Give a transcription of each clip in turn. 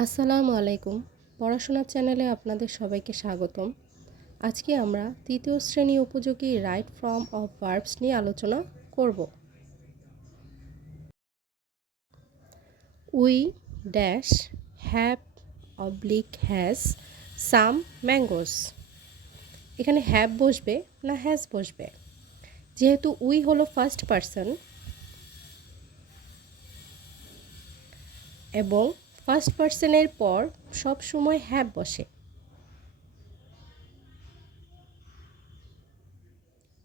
আসসালামু আলাইকুম। পড়াশোনার চ্যানেলে আপনাদের সবাইকে স্বাগতম। আজকে আমরা তৃতীয় শ্রেণি উপযোগী রাইট ফর্ম অফ ভার্বস নিয়ে আলোচনা করব। We dash have oblique has some mangoes. এখানে হ্যাভ বসবে না হ্যাজ বসবে? যেহেতু উই হলো ফার্স্ট পারসন এবং ফার্স্ট পার্সনের পর সব সময় হ্যাভ বসে।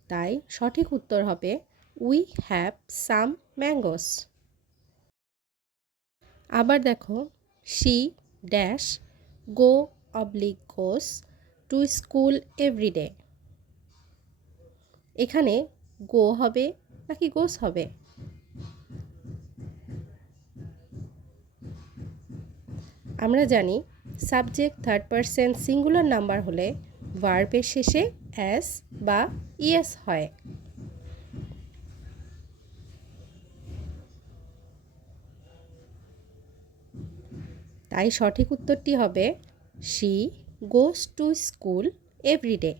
তাই সঠিক উত্তর হবে উই হ্যাভ সাম ম্যাঙ্গোস আবার দেখো she dash go oblique goes to school everyday এখানে গো হবে নাকি গোস হবে? আমরা জানি subject third person singular number হলে ভার্বের শেষে অ্যাস বা ইএস হয়। তাই সঠিক উত্তরটি হবে she goes to school everyday